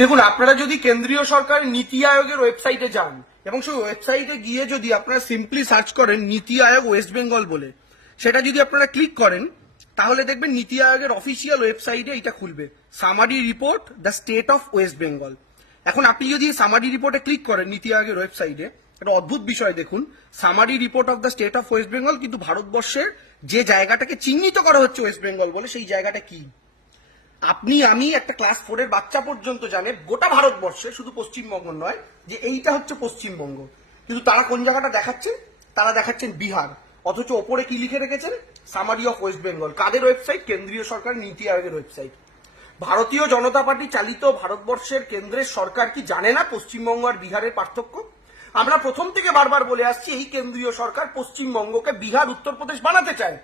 দেখুন, আপনারা যদি কেন্দ্রীয় সরকার নীতি আয়োগের ওয়েবসাইটে যান, এবং সেই ওয়েবসাইটে গিয়ে যদি আপনারা সিম্পলি সার্চ করেন নীতি আয়োগ ওয়েস্ট বেঙ্গল বলে, সেটা যদি আপনারা ক্লিক করেন, তাহলে দেখবেন নীতি আয়োগের অফিসিয়াল ওয়েবসাইটে এটা খুলবে। Summary report the state of West Bengal এখন আপনি যদি সামারি রিপোর্টে ক্লিক করেন নীতি আয়োগের ওয়েবসাইটে, একটা অদ্ভুত বিষয় দেখুন। Summary report of the state of West Bengal কিন্তু ভারতবর্ষের যে জায়গাটাকে চিহ্নিত করা হচ্ছে ওয়েস্ট বেঙ্গল বলে, সেই জায়গাটা কি? আপনি, আমি একটা ক্লাস ফোরের বাচ্চা পর্যন্ত জানে, গোটা ভারতবর্ষে, শুধু পশ্চিমবঙ্গ নয়, যে এইটা হচ্ছে পশ্চিমবঙ্গ। কিন্তু তারা কোন জায়গাটা দেখাচ্ছেন? তারা দেখাচ্ছেন বিহার। অথচ ওপরে কি লিখে রেখেছেন? সামারি অফ ওয়েস্ট বেঙ্গল কাদের ওয়েবসাইট কেন্দ্রীয় সরকার নীতি আয়োগের ওয়েবসাইট ভারতীয় জনতা পার্টি চালিত ভারতবর্ষের কেন্দ্রের সরকার কি জানে না পশ্চিমবঙ্গ আর বিহারের পার্থক্য? আমরা প্রথম থেকে বারবার বলে আসছি, এই কেন্দ্রীয় সরকার পশ্চিমবঙ্গকে বিহার, উত্তরপ্রদেশ বানাতে চায়।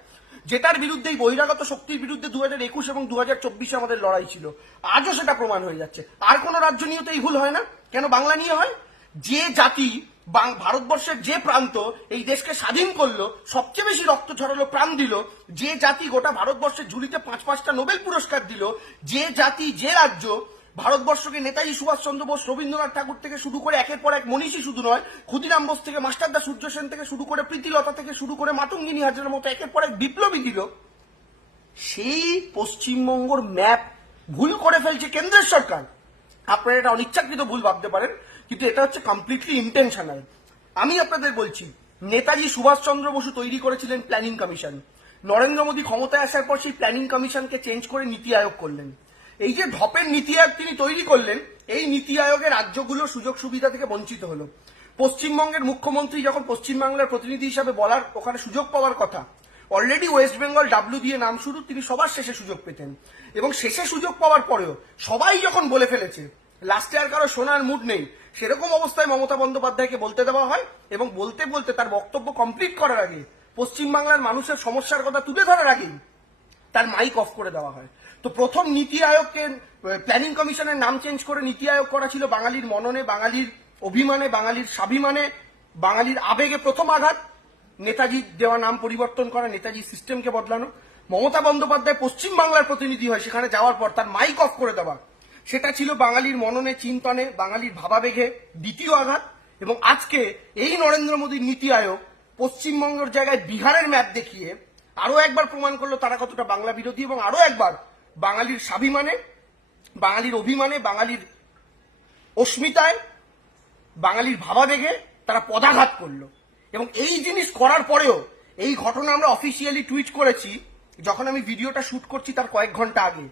যেটার বিরুদ্ধে বহিরাগত শক্তির বিরুদ্ধে দু হাজার একুশ এবং দু হাজার চব্বিশে আমাদের লড়াই ছিল, আজও সেটা প্রমাণ হয়ে যাচ্ছে। আর কোন রাজ্য নিয়েও তো এই ভুল হয় না। কেন বাংলা নিয়ে হয়? যে জাতি ভারতবর্ষের যে প্রান্ত এই দেশকে স্বাধীন করল, সবচেয়ে বেশি রক্ত ঝরালো প্রাণ দিল, যে জাতি গোটা ভারতবর্ষের ঝুলিতে পাঁচ পাঁচটা নোবেল পুরস্কার দিল, যে জাতি, যে রাজ্য ভারতবর্ষকে নেতাজি সুভাষচন্দ্র বোস, রবীন্দ্রনাথ ঠাকুর থেকে শুরু করে একের পর এক মনীষী শুধু নয়, ক্ষুদিরাম বোস থেকে মাস্টারদা সূর্য সেন থেকে শুরু করে, প্রীতিলতা থেকে শুরু করে, মাতঙ্গিনী হাজারের মতো একের পর এক বিপ্লবী দিল। সেই পশ্চিমবঙ্গর ম্যাপ ভুল করে ফেলছে কেন্দ্রের সরকার। আপনারা এটা অনিচ্ছাকৃত ভুল ভাবতে পারেন, কিন্তু এটা হচ্ছে কমপ্লিটলি ইন্টেনশনাল আমি আপনাদের বলছি, নেতাজি সুভাষচন্দ্র বসু তৈরি করেছিলেন প্ল্যানিং কমিশন নরেন্দ্র মোদী ক্ষমতায় আসার পর সেই প্ল্যানিং কমিশনকে চেঞ্জ করে নীতি আয়োগ করলেন। এই যে ধপের নীতি আয়োগ তিনি তৈরি করলেন, এই নীতি আয়োগে রাজ্যগুলো সুযোগ সুবিধা থেকে বঞ্চিত হলো। পশ্চিমবঙ্গের মুখ্যমন্ত্রী যখন পশ্চিমবাংলার প্রতিনিধি হিসাবে বলার ওখানে সুযোগ পাওয়ার কথা অলরেডি ওয়েস্ট বেঙ্গল ডাব্লিউ দিয়ে নাম শুরু, তিনি সবার শেষে সুযোগ পেতেন। এবং শেষে সুযোগ পাওয়ার পরেও সবাই যখন বলে ফেলেছে লাস্টে আর কারও শোনার মুড নেই, সেরকম অবস্থায় মমতা বন্দ্যোপাধ্যায়কে বলতে দেওয়া হয় এবং বলতে বলতে তার বক্তব্য কমপ্লিট করার আগে পশ্চিমবাংলার মানুষের সমস্যার কথা তুলে ধরার আগেই তার মাইক অফ করে দেওয়া হয়। তো প্রথম নীতি আয়োগকে প্ল্যানিং কমিশনের নাম চেঞ্জ করে নীতি আয়োগ করা ছিল বাঙালির মননে, বাঙালির অভিমানে, বাঙালির স্বাভিমানে, বাঙালির আবেগে প্রথম আঘাত। নেতাজির দেওয়া নাম পরিবর্তন করা, নেতাজি সিস্টেমকে বদলানো। মমতা বন্দ্যোপাধ্যায় পশ্চিম বাংলার প্রতিনিধি হয়, সেখানে যাওয়ার পর তার মাইক অফ করে দেওয়া। সেটা ছিল বাঙালির মননে, চিন্তনে, বাঙালির ভাবাবেগে দ্বিতীয় আঘাত। এবং আজকে এই নরেন্দ্র মোদীর নীতি আয়োগ পশ্চিমবঙ্গের জায়গায় বিহারের ম্যাপ দেখিয়ে আরও একবার প্রমাণ করল তারা কতটা বাংলা বিরোধী এবং আরও একবার বাঙালির স্বাভিমানে, বাঙালির অভিমানে, বাঙালির অস্মিতায়, বাঙালির ভাবাবেগে তারা পদাঘাত করল। এবং এই জিনিস করার পরেও এই ঘটনা আমরা অফিসিয়ালি টুইট করেছি, যখন আমি ভিডিওটা শ্যুট করছি তার কয়েক ঘণ্টা আগে।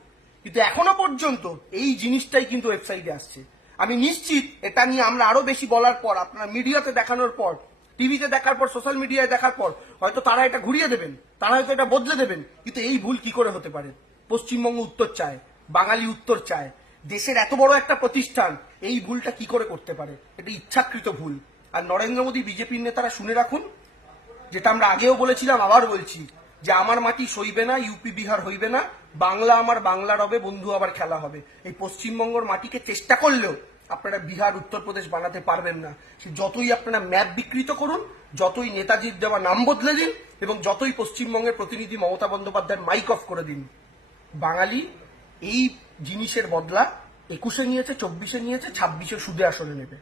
কিন্তু এখনও পর্যন্ত এই জিনিসটাই কিন্তু ওয়েবসাইটে আসছে। আমি নিশ্চিত এটা নিয়ে আমরা আরও বেশি বলার পর, আপনারা মিডিয়াতে দেখানোর পর টিভিতে দেখার পর সোশ্যাল মিডিয়ায় দেখার পর, হয়তো তারা এটা ঘুরিয়ে দেবেন, তারা হয়তো এটা বদলে দেবেন, কিন্তু এই ভুল কি করে হতে পারে? পশ্চিমবঙ্গ উত্তর চায়, বাঙালি উত্তর চায়, দেশের এত বড় একটা প্রতিষ্ঠান, এই ভুলটা কি করে করতে পারে? এটা ইচ্ছাকৃত ভুল। আর নরেন্দ্র মোদী বিজেপির নেতারা শুনে রাখুন, যেটা আমরা আগেও বলেছিলাম, আবার বলছি, যে আমার মাটি সইবে না ইউপি বিহার হইবে না, বাংলা আমার বাংলা রবে, বন্ধু আবার খেলা হবে। এই পশ্চিমবঙ্গের মাটিকে চেষ্টা করলেও আপনারা বিহার, উত্তরপ্রদেশ বানাতে পারবেন না। সে যতই আপনারা ম্যাপ বিকৃত করুন, যতই নেতাজির দেওয়া নাম বদলে দিন, এবং যতই পশ্চিমবঙ্গের প্রতিনিধি মমতা বন্দ্যোপাধ্যায়ের মাইক অফ করে দিন বাঙালি এই জিনিসের বদলা একুশে নিয়েছে চব্বিশে নিয়েছে ছাব্বিশে সুদে আসলে নেবে।